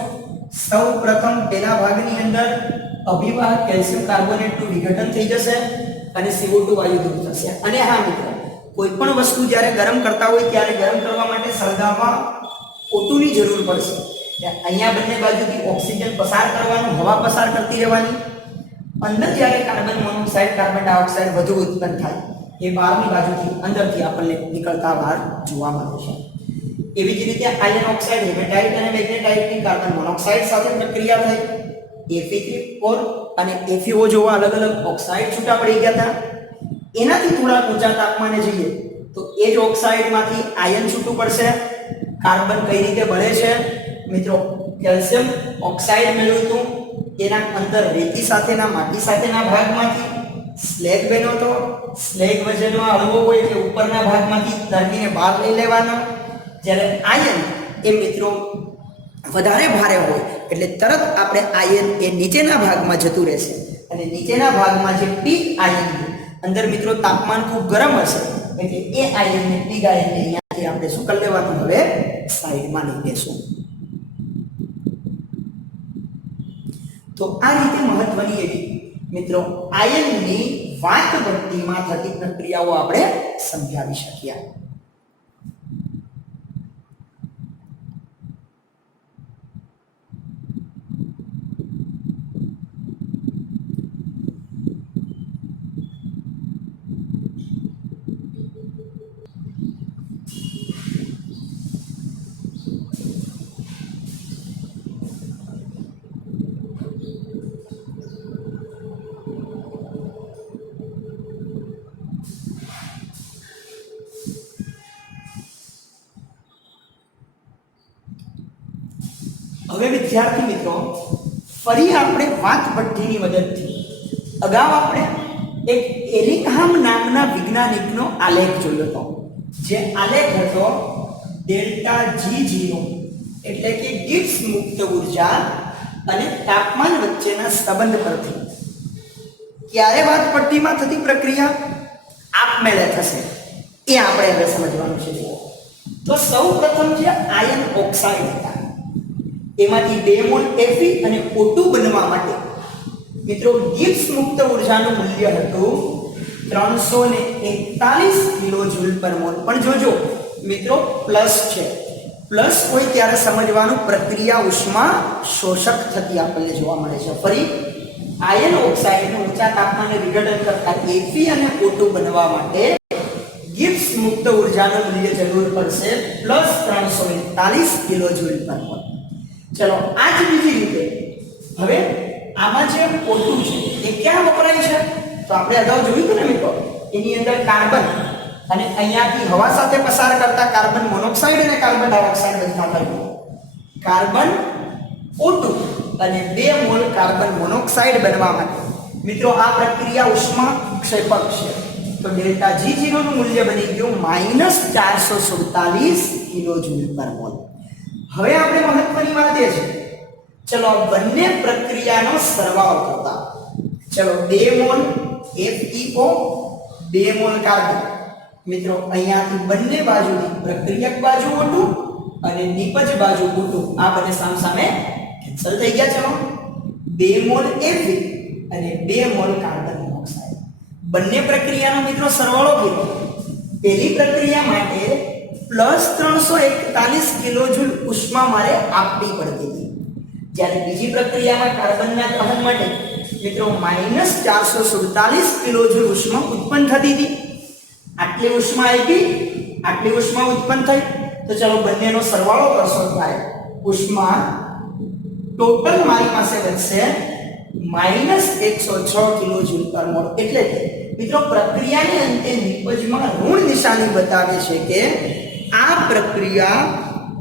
સૌ પ્રથમ પહેલા ભાગની અંદર અભિવાહક કેલ્શિયમ કાર્બોનેટનું વિઘટન થઈ જશે અને CO2 વાયુ દૂર થશે. અને હા મિત્રો, કોઈ પણ વસ્તુ જ્યારે ગરમ કરતા હોય ત્યારે ગરમ કરવા માટે સળગાવવા O2ની જરૂર પડશે. અહીંયા બંને બાજુથી ઓક્સિજન પસાર કરવાનું, હવા પસાર કરતી રહેવાની. અંદર જ્યારે કાર્બન મોનોક્સાઇડ, કાર્બન ડાયોક્સાઇડ વધુ ઉત્પન્ન થાય એ બહારની બાજુથી અંદરથી આપણને નીકળતા બહાર જોવા મળે છે. એવી જ રીતે આયન ઓક્સાઇડ, હેમેટાઇટ અને મેગ્નેટાઇટની કાર્બન મોનોક્સાઇડ સાથે પ્રક્રિયા થઈ Fe3O અને FeO જેવા અલગ અલગ ઓક્સાઇડ છૂટા પડી ગયા હતા. એનાથી થોડા ઊંચા તાપમાને જઈએ તો એ જ ઓક્સાઇડમાંથી આયન છૂટું પડશે. કાર્બન કઈ રીતે બળે છે મિત્રો? કેલ્શિયમ ઓક્સાઇડ મેળવ્યું હતું એના અંદર રેતી સાથેના, માટી સાથેના ભાગમાંથી સ્લેગ બન્યો હતો. સ્લેગ વજનમાં હળવો હોય એટલે ઉપરના ભાગમાંથી તરવીને બહાર લઈ લેવાનો. જ્યારે આયન એ મિત્રો વધારે ભારે હોય એટલે તરત આપણે આયન એ નીચેના ભાગમાં જતું રહેશે અને નીચેના ભાગમાં જે પીગ આયન અંદર મિત્રો તાપમાન ખૂબ ગરમ હશે એટલે એ આયનને પીગ આયનને અહીંયાથી આપણે શું કરી લેવાનું, હવે સાઈડમાં લઈ લેશું. તો આ રીતે મહત્વની એવી મિત્રો આયનની વાત ભટ્ટીમાં થતી પ્રક્રિયાઓ આપણે સમજાવી શક્યા. હવે વિદ્યાર્થી મિત્રો, ફરી આપણે વાત ભટ્ટીની મદદથી અગાઉ આપણે એક એલિંગહામ નામના વૈજ્ઞાનિકનો આલેખ જોયો હતો. જે આલેખ હતો ડેલ્ટા G0 એટલે કે ગિબ્સ મુક્ત ઉર્જા અને તાપમાન વચ્ચેના સંબંધ પરથી. ક્યારે વાત ભટ્ટીમાં થતી પ્રક્રિયા આપમેળે થશે એ આપણે હવે સમજવાનું છે. તો સૌ પ્રથમ જે આયન ઓક્સાઇડ હતા એમાંથી 2 મોલ Fe અને O2 બનવા માટે મિત્રો ગિબ્સ મુક્ત ઉર્જાનું મૂલ્ય હતું 341 કિલો જૂલ પર મોલ. પણ જોજો મિત્રો પ્લસ છે, પ્લસ હોય ત્યારે સમજવાનું પ્રક્રિયા ઉષ્મા શોષક થતી આપણને જોવા મળે છે. ફરી આયન ઓક્સાઇડને ઊંચા તાપમાને વિઘટન કરતા Fe અને O2 બનવા માટે ગિબ્સ મુક્ત ઉર્જાનું મૂલ્ય જરૂર પડશે +341 કિલોજૂલ પર મોલ. ચલો આ જ બીજી રીતે હવે આમાં જે O2 છે એ ક્યાં વપરાય છે? તો આપણે અગાઉ જોયું હતું ને મિત્રો, એની અંદર કાર્બન અને અહીંયાથી હવા સાથે પસાર કરતા કાર્બન મોનોક્સાઇડ અને કાર્બન ડાયોક્સાઇડ બનતા હોય. કાર્બન O2 અને 2 મોલ કાર્બન મોનોક્સાઇડ બનવા માટે મિત્રો આ પ્રક્રિયા ઉષ્મા ક્ષેપક છે. તો ડેલ્ટા G0 નું મૂલ્ય બની ગયું -447 કિલોજૂલ પર મોલ. હવે આપણે મહત્વની વાત એ છે, ચલો બંને પ્રક્રિયાનો સરવાળો કરતા. ચલો 2 મોલ FeO 2 મોલ કાર્બન. મિત્રો અહીંયાથી બંને બાજુથી પ્રક્રિયક બાજુ O2 અને નિપજ બાજુ O2 આ બંને સામસામે કેન્સલ થઈ ગયા. ચલો 2 મોલ Fe અને 2 મોલ કાર્બન મોનોક્સાઇડ. બંને પ્રક્રિયાનો મિત્રો સરવાળો કર્યો. પહેલી પ્રક્રિયા માટે +341 કિલોજૂલ ઉષ્મા મારે આપવી પડતી હતી, જ્યારે બીજી પ્રક્રિયામાં કાર્બનના દહન માટે મિત્રો -447 કિલોજૂલ ઉષ્મા ઉત્પન્ન થતી હતી. આટલી ઉષ્મા આવી, આટલી ઉષ્મા ઉત્પન્ન થઈ. તો ચલો બંનેનો સરવાળો કરશો થાય ઉષ્મા ટોટલ મારી પાસે વધશે -106 કિલોજૂલ પર મોલ. એટલે કે મિત્રો પ્રક્રિયાને અંતે નિપજમાં ઋણ નિશાની બતાવે છે કે આ પ્રક્રિયા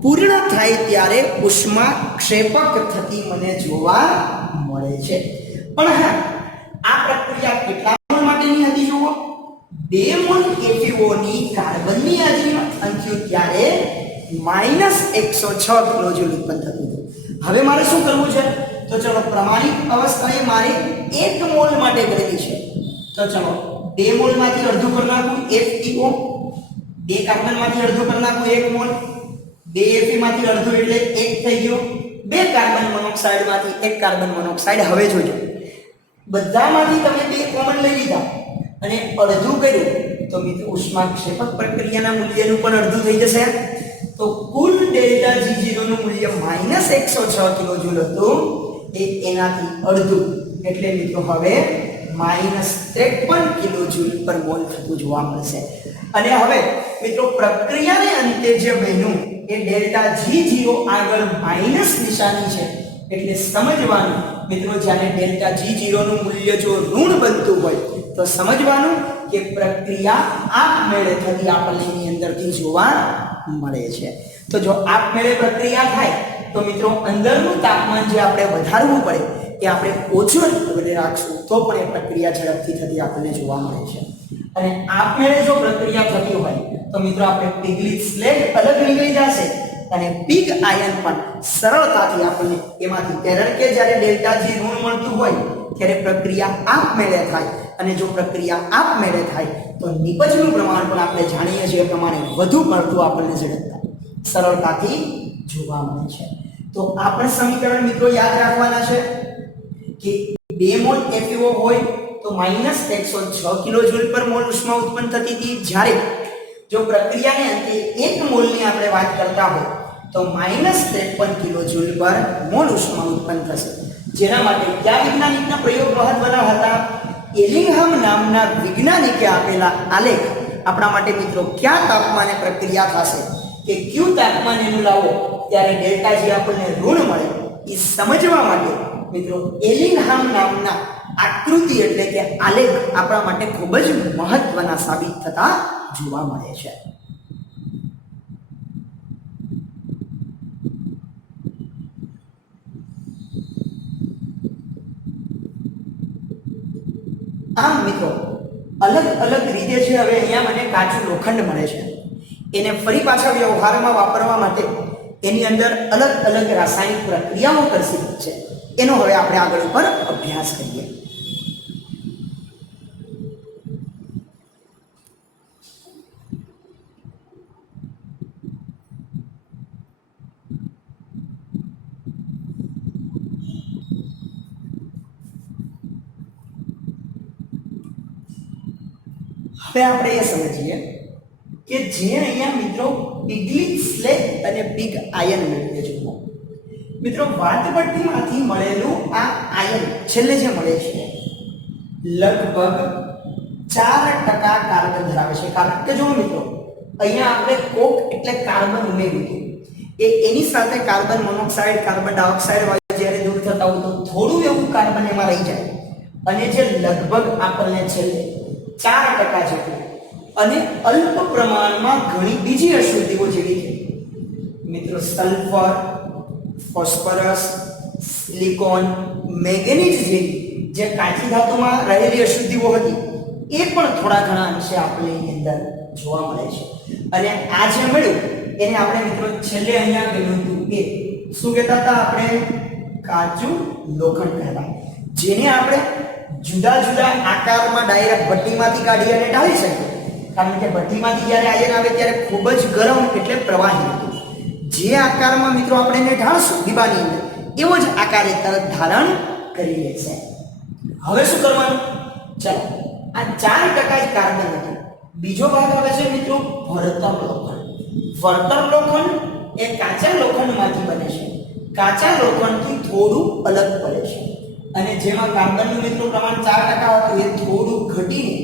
પૂર્ણ થાય ત્યારે ઉષ્મા ક્ષેપક થતી મને જોવા મળે છે. પણ હા, આ પ્રક્રિયા કેટલા મોલ માટેની હતી જુઓ? 2 મોલ FeO ની કાર્બનની હાજરીમાં અંત્યુ ત્યારે -106 કિલોજૂલ ઉત્પન્ન થતું હતું. હવે મારે શું કરવું છે? તો ચલો પ્રમાણિત અવસ્થાએ મારે 1 મોલ માટે કરેલી છે. તો ચલો 2 મોલ માંથી અડધું કરી નાખું FeO, 2 કાર્બન માંથી અડધું કરી નાખું 1 મોલ, 2 Fe માંથી અડધું એટલે 1 થઈ ગયો. 2 કાર્બન મોનોક્સાઇડ માંથી 1 કાર્બન મોનોક્સાઇડ. હવે જોજો, બધામાંથી તમે 2 કોમન લઈ લીધા અને અડધું કર્યું તો મિત્રો ઉષ્માક્ષેપક પ્રક્રિયાના મૂલ્યનું પણ અડધું થઈ જશે. તો કુલ ડેલ્ટા G0 નું મૂલ્ય -106 કિલોજૂલ હતું, એ એનાથી અડધું એટલે મિત્રો હવે -53 કિલોજૂલ પર મોલ થતું જોવા મળશે. અને હવે મિત્રો પ્રક્રિયાને અંતે જે બન્યું એ ડેલ્ટા G0 આગળ માઈનસ નિશાની છે. એટલે સમજવાનું મિત્રો, જ્યારે ડેલ્ટા G0 નું મૂલ્ય જો ઋણ બનતું હોય તો સમજવાનું કે પ્રક્રિયા આપમેળે થતી આપણને એની અંદરથી જોવા મળે છે. તો જો આપમેળે પ્રક્રિયા થાય તો મિત્રો અંદરનું તાપમાન જે આપણે વધારવું પડે એ આપણે ઓછું રાખશું તો પણ એ પ્રક્રિયા ઝડપથી થતી આપણને જોવા મળે છે. અને આપમેળે જો પ્રક્રિયા થતી હોય તો મિત્રો આપણે પિગલિત સ્લેગ અલગ નીકળી જશે અને પિગ આયન પણ સરળતાથી આપણને એમાંથી, કારણ કે જ્યારે ડેલ્ટા G ઋણ મળતું હોય ત્યારે પ્રક્રિયા આપમેળે થાય, અને જો પ્રક્રિયા આપમેળે થાય તો નિપજનું પ્રમાણ પણ આપણે જાણીએ છીએ એ પ્રમાણે વધુ પડતું આપણને સરળતાથી જોવા મળે છે. તો આ પણ સમીકરણ મિત્રો યાદ રાખવાના છે કે 2 મોલ FeO હોય તો -106 કિલોજૂલ પર મોલ ઉષ્મા ઉત્પન્ન થતી હતી, જ્યારે જો પ્રક્રિયાને અંતે 1 મોલની આપણે વાત કરતા હોય તો -53 કિલોજૂલ પર મોલ ઉષ્મા ઉત્પન્ન થશે. જેના માટે કયા વૈજ્ઞાનિકના પ્રયોગ મહત્વના હતા? એલિંગહામ નામના વૈજ્ઞાનિકે આપેલા આલેખ આપણા માટે મિત્રો કયા તાપમાને પ્રક્રિયા થશે કે કયું તાપમાન એનું લાવો ત્યારે ડેલ્ટા G આપણને ઋણ મળે એ સમજવા માટે મિત્રો એલિંગહામ નામના આકૃતિ એટલે કે આલેખ આપણા માટે ખૂબ જ મહત્વના સાબિત થતા જોવા મળે છે. આમ મિત્રો અલગ અલગ રીતે છે. હવે અહીંયા મને કાચું લોખંડ મળે છે, એને ફરી પાછા વ્યવહારમાં વાપરવા માટે એની અંદર અલગ અલગ રાસાયણિક પ્રક્રિયાઓ કરવી છે. એનો હવે આપણે આગળ ઉપર અભ્યાસ કરીએ. હવે આપણે એ સમજીએ કે જે અહીંયા મિત્રો પીગલી સ્લેગ અને પીગ આયન મેળવીએ છીએ મિત્રો. વાતપટ્ટીમાંથી મળેલું આ આયન છેલ્લે જે મળે છે લગભગ 4% કાર્બન ધરાવે છે. કારણ કે જો મિત્રો અહીંયા આપણે કોક એટલે કાર્બન ઉમેર્યું હતું, એની સાથે કાર્બન મોનોક્સાઇડ, કાર્બન ડાયોક્સાઇડ વાયુ જ્યારે દૂર થતા હોય તો થોડું એવું કાર્બન એમાં રહી જાય અને જે લગભગ આપણને છેલ્લે 4% જેટલું અને અલ્પ પ્રમાણમાં ઘણી બીજી અશુદ્ધિઓ જેવી કે મિત્રો સલ્ફર, ફોસ્ફરસ, સિલિકોન, મેંગેનીઝ જેવી જે કાચી ધાતુમાં રહેલી અશુદ્ધિઓ હતી એ પણ થોડા ઘણા અંશે આપણે એની અંદર જોવા મળે છે. અને આ જે મળ્યું એને આપણે મિત્રો છેલ્લે અહીંયા કહ્યું હતું કે શું કહેતા હતા આપણે? કાચું લોખંડ કહેતા, જેને આપણે જુદા જુદા આકારમાં ડાયરેક્ટ ભઠ્ઠીમાંથી કાઢી અને ઢાળી શકીએ. કારણ કે ભઠ્ઠીમાંથી જ્યારે આયન આવે ત્યારે ખૂબ જ ગરમ એટલે પ્રવાહી હતું. જે આકારમાં મિત્રો આપણે એને ઢાળશું દીવાની અંદર એવો જ આકાર એ તરત ધારણ કરી લેશે. હવે શું કરવાનું? ચાલો, આ 4% જ કાર્બન હતું. બીજો ભાગ આવે છે મિત્રો ભરતર લોખંડ. ભરતર લોખંડ એ કાચા લોખંડમાંથી બને છે. કાચા લોખંડથી થોડું અલગ પડે છે અને જેમાં કાર્બનનું મિત્રો પ્રમાણ 4% હતું એ થોડું ઘટીને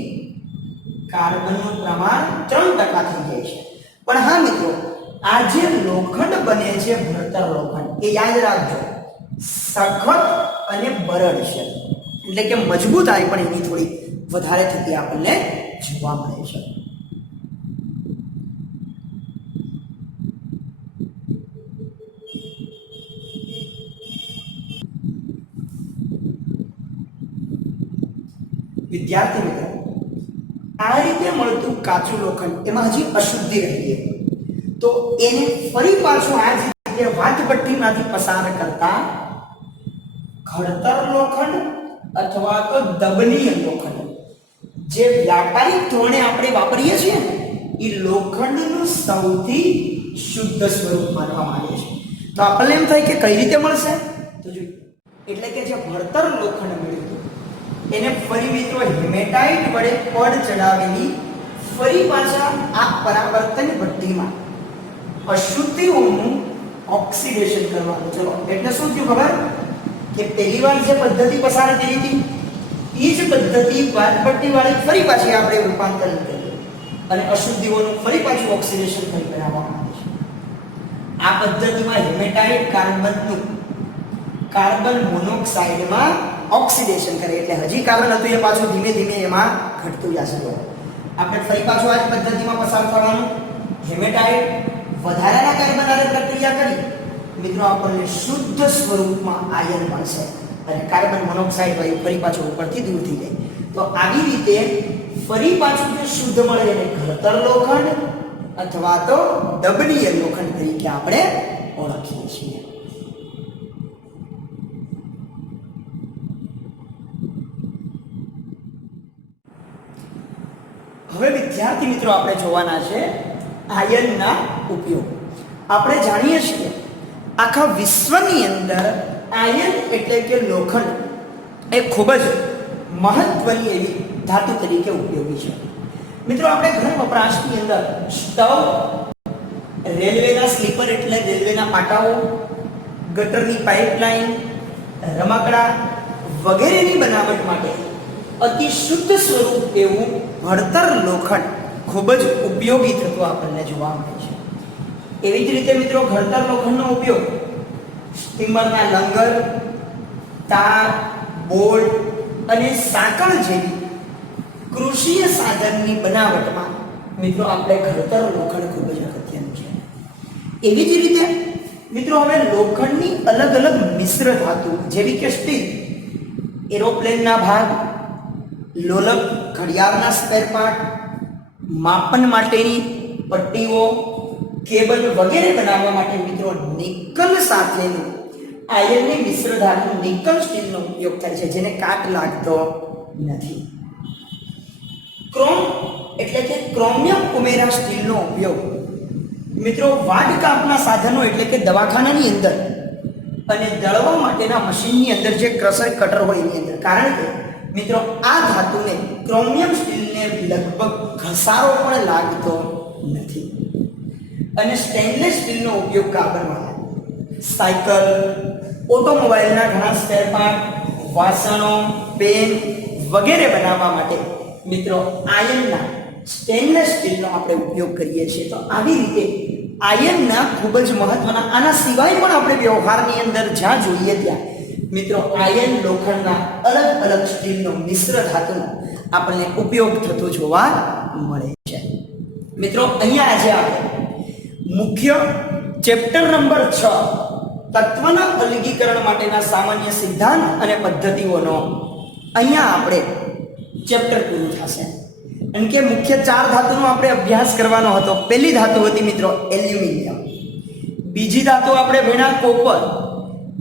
કાર્બનનું પ્રમાણ 3% થઈ જાય છે. પણ હા મિત્રો, આ જે લોખંડ બને છે ભરતર લોખંડ એ યાદ રાખજો સખત અને બરડ છે, એટલે કે મજબૂતાઈ પણ એની થોડી વધારે થતી આપણને જોવા મળે છે. વિદ્યાર્થી મિત્રો, આ રીતે મળતું કાચું લોખંડ એમાં હજી અશુદ્ધિ રહી તો એને ફરી પાછું આ જ રીતે વાતપટ્ટીમાંથી પસાર કરતા ઘડતર લોખંડ અથવા તો દબનીય લોખંડ જે વ્યાપારિક ધોરણે આપણે વાપરીએ છીએ ને એ લોખંડનું સૌથી શુદ્ધ સ્વરૂપ માનવામાં આવે છે. તો આપણને એમ થાય કે કઈ રીતે મળશે? તો જો એટલે કે જે ભણતર લોખંડ મળ્યું એને ફરી મિત્રો હેમેટાઇટ વડે પડ ચડાવેલી ફરી પાછા આ પરાવર્તન ભઠ્ઠીમાં અશુદ્ધિઓનું ઓક્સિડેશન કરવાનું. ચલો, એટલે શું થયું ખબર? કે પહેલી વાર જે પદ્ધતિ પસાર કરી હતી એ જ પદ્ધતિ વાતપટ્ટી વાળી ફરી પાછી આપણે રૂપાંતરણ કર્યું અને અશુદ્ધિઓનું ફરી પાછું ઓક્સિડેશન કરી બનાવવામાં આવે છે. આ પદ્ધતિમાં હેમેટાઇટ કાર્બનનું કાર્બન મોનોક્સાઇડમાં ઓક્સિડેશન કરે એટલે હજી કાર્બન હતું એ પાછું ધીમે ધીમે એમાં ઘટતું જશે. આપણે ફરી પાછું આ જ પદ્ધતિમાં પસાર થવાનું. હેમેટાઇટ વધારાના કાર્બન સાથે પ્રક્રિયા કરી મિત્રો આપણને શુદ્ધ સ્વરૂપમાં આયન મળશે અને કાર્બન મોનોક્સાઇડ વાયુ ફરી પાછું ઉપરથી દૂર થઈ જાય. તો આવી રીતે ફરી પાછું જે શુદ્ધ મળે એને ઘડતર લોખંડ અથવા તો દબનીય લોખંડ તરીકે આપણે ઓળખીએ છીએ. હવે વિદ્યાર્થી મિત્રો આપણે જોવાના છે આયનના ઉપયોગ. આપણે જાણીએ છીએ આખા વિશ્વની અંદર આયન એટલે કે લોખંડ એ ખૂબ જ મહત્વની એવી ધાતુ તરીકે ઉપયોગી છે. મિત્રો આપણે ઘર વપરાશની અંદર સ્ટવ, રેલવેના સ્લીપર એટલે રેલવેના પાટાઓ, ગટરની પાઇપલાઇન, રમકડા વગેરેની બનાવટ માટે અતિ શુદ્ધ સ્વરૂપ એવું ભણતર લોખંડ ખૂબ જ ઉપયોગી થતું આપણને જોવા મળે છે. એવી જ રીતે મિત્રો ઘડતર લોખંડનો ઉપયોગ સ્ટીમરના લંગર, તાર, બોલ્ટ અને સાંકળ જેવી કૃષિય સાધનની બનાવટમાં મિત્રો આપણે ઘડતર લોખંડ ખૂબ જ અગત્યનું છે. એવી જ રીતે મિત્રો હવે લોખંડની અલગ અલગ મિશ્ર ધાતુ જેવી કે સ્ટીલ, એરોપ્લેનના ભાગ, લોલક ઘડિયાળના સ્પેર પાર્ટ, માપન માટેની પટ્ટીઓ, કેબલ વગેરે બનાવવા માટે મિત્રો નિકલ સાથેનું આયનની મિશ્ર ધાતુ નિકલ સ્ટીલનો ઉપયોગ થાય છે જેને કાટ લાગતો નથી. ક્રોમ એટલે કે ક્રોમિયમ ઉમેરા સ્ટીલનો ઉપયોગ મિત્રો વાડ કાપના સાધનો એટલે કે દવાખાનાની અંદર અને દળવા માટેના મશીનની અંદર જે ક્રશર કટર હોય એની અંદર. કારણ કે મિત્રો આ ધાતુને ક્રોમિયમ સ્ટીલને લગભગ ઘસારો પણ લાગતો નથી. અને સ્ટેનલેસ સ્ટીલનો ઉપયોગ કાપડમાં સાયકલ, ઓટોમોબાઈલના ઘણા સ્પેર પાર્ટ, વાસણો, પેન વગેરે બનાવવા માટે મિત્રો આયર્નના સ્ટેનલેસ સ્ટીલનો આપણે ઉપયોગ કરીએ છીએ. તો આવી રીતે આયર્નના ખૂબ જ મહત્વના, આના સિવાય પણ આપણે વ્યવહારની અંદર જ્યાં જોઈએ ત્યાં મિત્રો આયર્ન લોખંડના અલગ અલગ સ્ટીલનો મિશ્ર ધાતુનો આપણને ઉપયોગ થતો જોવા મળે છે. મિત્રો અહીંયા આજે આપણે મુખ્ય ચેપ્ટર નંબર 6 તત્વના અલગીકરણ માટેના સામાન્ય સિદ્ધાંત અને પદ્ધતિઓનો અહીંયા આપણે ચેપ્ટર પૂરું થશે. અને કે મુખ્ય 4 ધાતુનો આપણે અભ્યાસ કરવાનો હતો. પહેલી ધાતુ હતી મિત્રો એલ્યુમિનિયમ, બીજી ધાતુ આપણે ભણ્યા કોપર,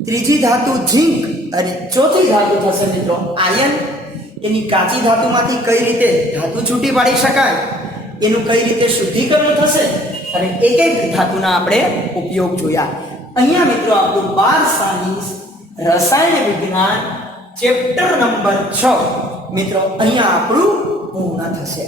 ત્રીજી ધાતુ ઝિંક અને ચોથી ધાતુ થશે મિત્રો આયર્ન. એની કાચી ધાતુમાંથી કઈ રીતે ધાતુ છૂટી પાડી શકાય, એનું કઈ રીતે શુદ્ધિકરણ થશે અને એક એક ધાતુના આપણે ઉપયોગ જોયા. અહીંયા મિત્રો આપણું 12 સાયન્સ રસાયણ વિજ્ઞાન ચેપ્ટર નંબર 6 મિત્રો અહીંયા આપણું પૂર્ણ થશે.